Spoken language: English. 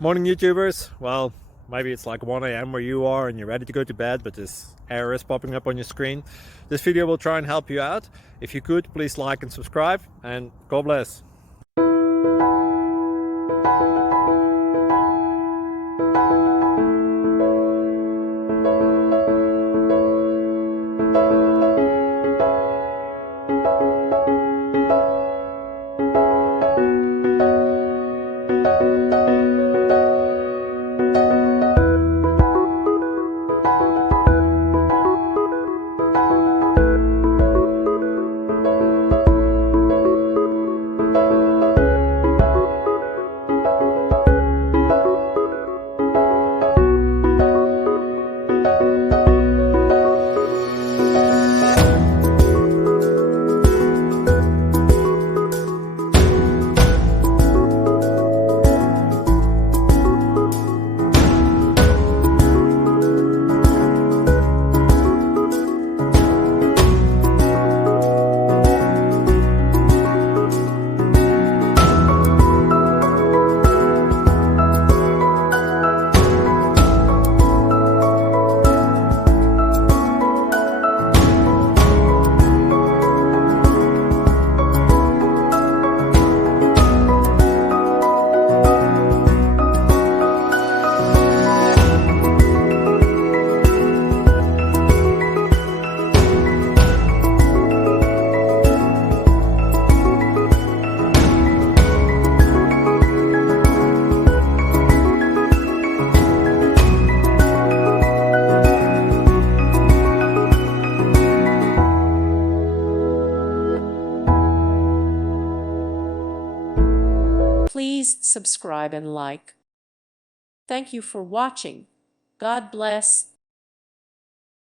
Morning, YouTubers. Well, maybe it's like 1 a.m. where you are and you're ready to go to bed, but this error is popping up on your screen. This video will try and help you out. If you could, please like and subscribe, and God bless. Please subscribe and like. Thank you for watching. God bless.